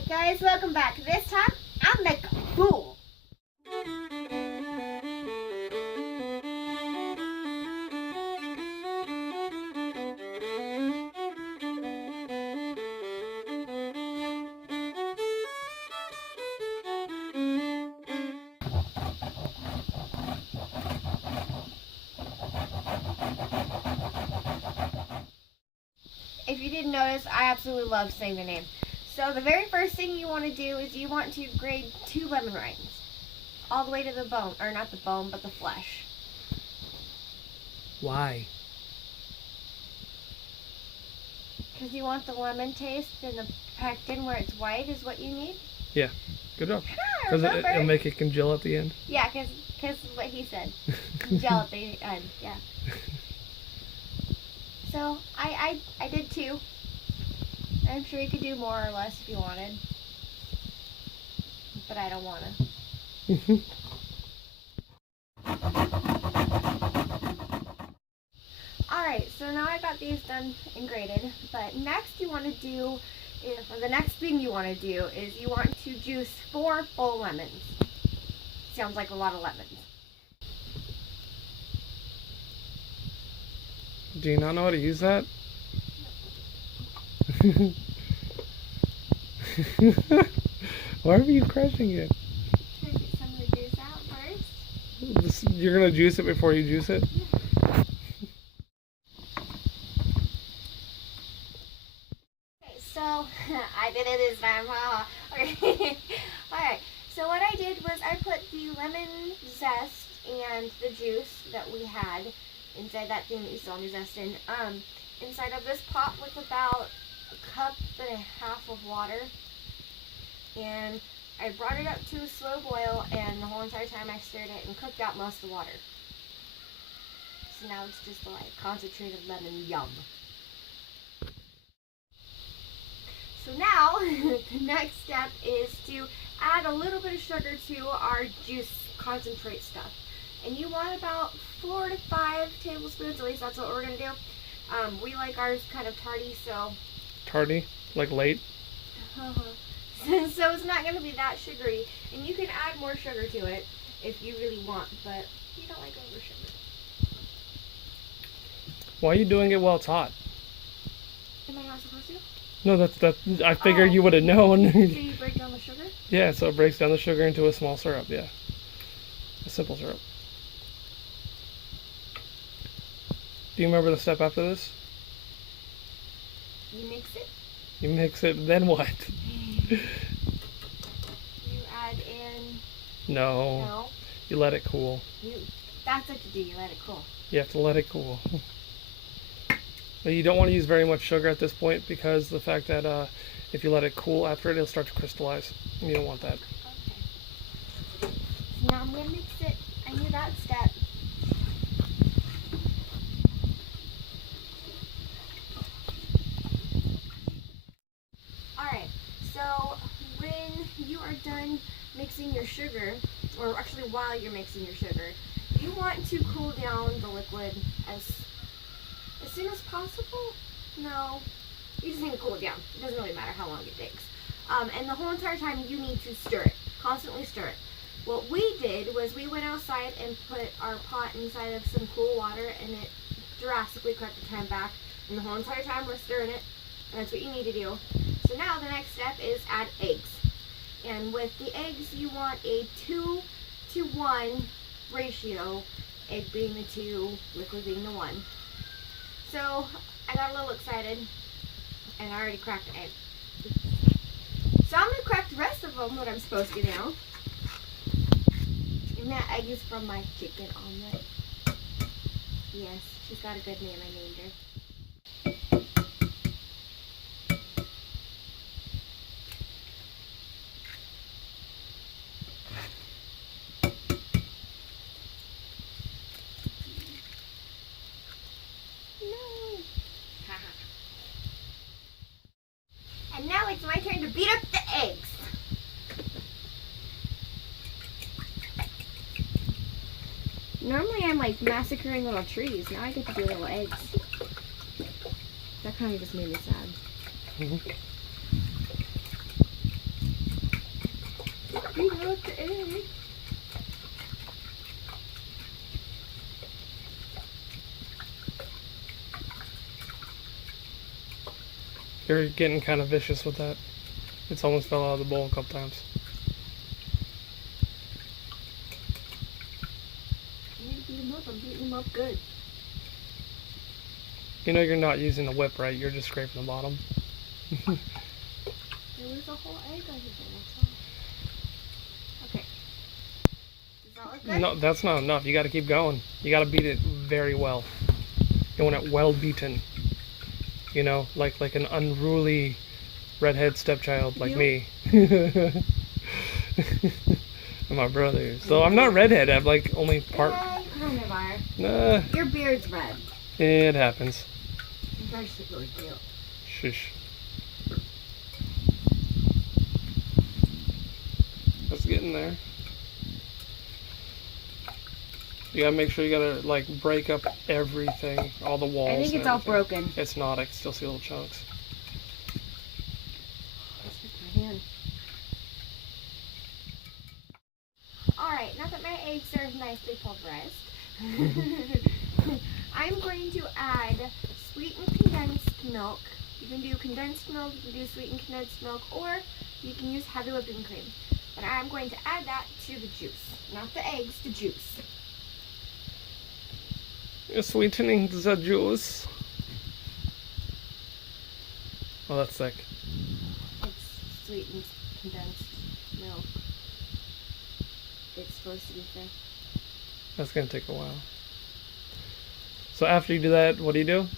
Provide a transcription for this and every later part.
Alright guys, welcome back. This time, I'm like a fool. If you didn't notice, I absolutely love saying the name. So the very first thing you want to do is you want to grate 2 lemon rinds all the way to the bone, or not the bone, but the flesh. Why? Because you want the lemon taste and the pectin where it's white is what you need. Yeah, good job. Ah, Because it'll make it congeal at the end. Yeah, because what he said. Gel at the end, yeah. So I did 2. I'm sure you could do more or less if you wanted. But I don't want to. Alright, so now I got these done and grated. But next you want to do, or the next thing you want to do is you want to juice 4 full lemons. Sounds like a lot of lemons. Do you not know how to use that? Why are you crushing it? Can I get some of the juice out first? You're going to juice it before you juice it? Okay, so I did it this time. Okay. Alright, so what I did was I put the lemon zest and the juice that we had inside that thing that you saw me zest in, inside of this pot with about 1.5 cups of water. And I brought it up to a slow boil, and the whole entire time I stirred it and cooked out most of the water. So now it's just like concentrated lemon yum. So now, the next step is to add a little bit of sugar to our juice concentrate stuff. And you want about 4 to 5 tablespoons, at least that's what we're going to do. We like ours kind of tardy, so... Tardy? Like late? So it's not going to be that sugary. And you can add more sugar to it if you really want, but you don't like over sugar. Why are you doing it while it's hot? Am I not supposed to? No, that's I figured you would have known. So you break down the sugar? Yeah, so it breaks down the sugar into a small syrup, yeah. A simple syrup. Do you remember the step after this? You mix it. You mix it, then what? You add in... No. No. You let it cool. That's what you do, you let it cool. You have to let it cool. But you don't want to use very much sugar at this point because the fact that if you let it cool after it, it'll start to crystallize. And you don't want that. Okay. So now I'm going to mix it. I knew that step. Alright, so when you are done mixing your sugar, or actually while you're mixing your sugar, you want to cool down the liquid as soon as possible. No, you just need to cool it down. It doesn't really matter how long it takes. And the whole entire time you need to stir it, constantly stir it. What we did was we went outside and put our pot inside of some cool water, and it drastically cut the time back. And the whole entire time we're stirring it, and that's what you need to do. So now the next step is add eggs. And with the eggs, you want a 2-to-1 ratio, egg being the 2, liquid being the 1. So I got a little excited, and I already cracked the egg. So I'm going to crack the rest of them, what I'm supposed to now. And that egg is from my chicken omelet. Yes, she's got a good name, I named her. And now it's my turn to beat up the eggs. Normally I'm like massacring little trees. Now I get to do little eggs. That kind of just made me sad. broke the egg. You're getting kind of vicious with that. It's almost fell out of the bowl a couple times. I need to beat him up. I'm beating him up good. You know you're not using the whip, right? You're just scraping the bottom. There was a whole egg under there. That's all. Okay. Does that look good? No, that's not enough. You got to keep going. You got to beat it very well. You want it well beaten. You know, like an unruly redhead stepchild like me. And my brother. So I'm not redhead. I'm like only part. Yeah, you kind of are. Nah, Your beard's red. it happens. That's really cute. Shush. Let's get in there. You gotta make sure you gotta like break up everything, all the walls. I think and it's all everything. broken. It's not. I can still see little chunks. My hand. Alright, now that my eggs are nicely pulverized, I'm going to add sweetened condensed milk. You can do condensed milk, you can do sweetened condensed milk, or you can use heavy whipping cream. But I'm going to add that to the juice. Not the eggs, the juice. You're sweetening the juice. Oh, that's thick. It's sweetened condensed milk. It's supposed to be thick. That's gonna take a while. So after you do that, what do? You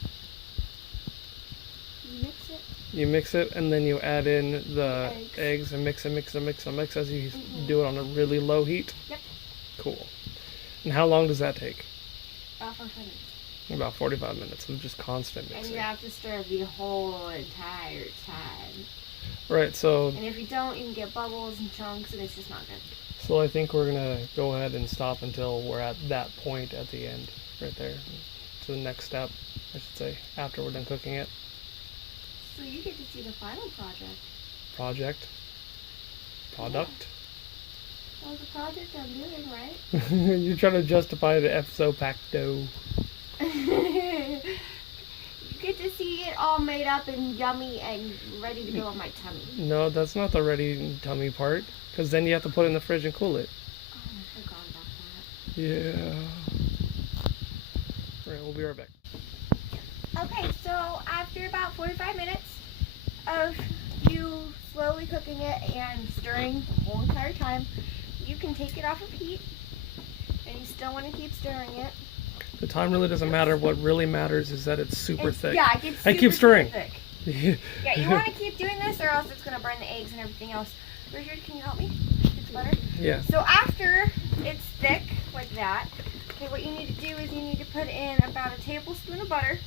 mix it. You mix it, and then you add in the eggs and mix as you do it on a really low heat? Yep. Cool. And how long does that take? About 45 minutes. About 45 minutes of just constant And mixing. you have to stir the whole entire time. Right, so And if you don't, you can get bubbles and chunks, and it's just not good. I think we're gonna go ahead and stop until we're at that point at the end, right there. To the next step, I should say, after we're done cooking it. So you get to see the final project. Product. Well, the project I'm doing, right? You're trying to justify the ipso facto. You get to see it all made up and yummy and ready to go on my tummy. No, that's not the ready tummy part, because then you have to put it in the fridge and cool it. Oh, I forgot about that. Yeah. Alright, we'll be right back. Okay, so after about 45 minutes of you slowly cooking it and stirring the whole entire time, you can take it off of heat, and you still want to keep stirring it. The time really doesn't matter. What really matters is that it's super thick. Yeah, it gets super, And keep stirring. super thick. Yeah, you want to keep doing this, or else it's going to burn the eggs and everything else. Richard, can you help me get the butter? Yeah. So after it's thick, like that, okay, what you need to do is you need to put in about a tablespoon of butter.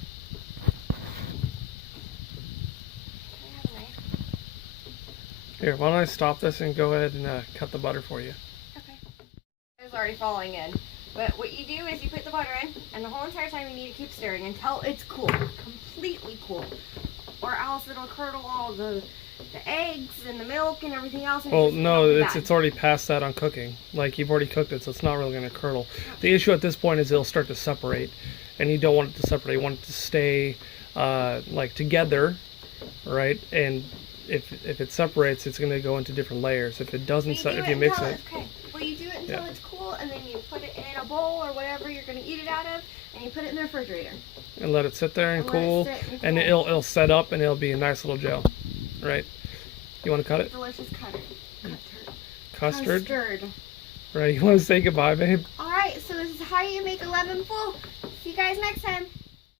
Can I have a knife? Here, why don't I stop this and go ahead and cut the butter for you? Okay. It's already falling in. But what you do is you put the butter in, and the whole entire time you need to keep stirring until it's cool, completely cool. Or else it'll curdle all the eggs and the milk and everything else. And Well, it's just no, gonna be it's bad. already past that on cooking. Like, you've already cooked it, so it's not really going to curdle. The issue at this point is it'll start to separate, and you don't want it to separate. You want it to stay, like, together, right? And if it separates, it's going to go into different layers. If it doesn't, But if you mix until it, okay. Well, you do it until Yeah. it's cool, and then you put it in a bowl or whatever you're going to eat it out of, and you put it in the refrigerator. and let it sit there and And let it cool, sit and and cool. it'll set up, and it'll be a nice little gel, right? You want to cut it? Delicious Custard? Custard. Right, you want to say goodbye, babe? Alright, so this is how you make a lemon fool. See you guys next time.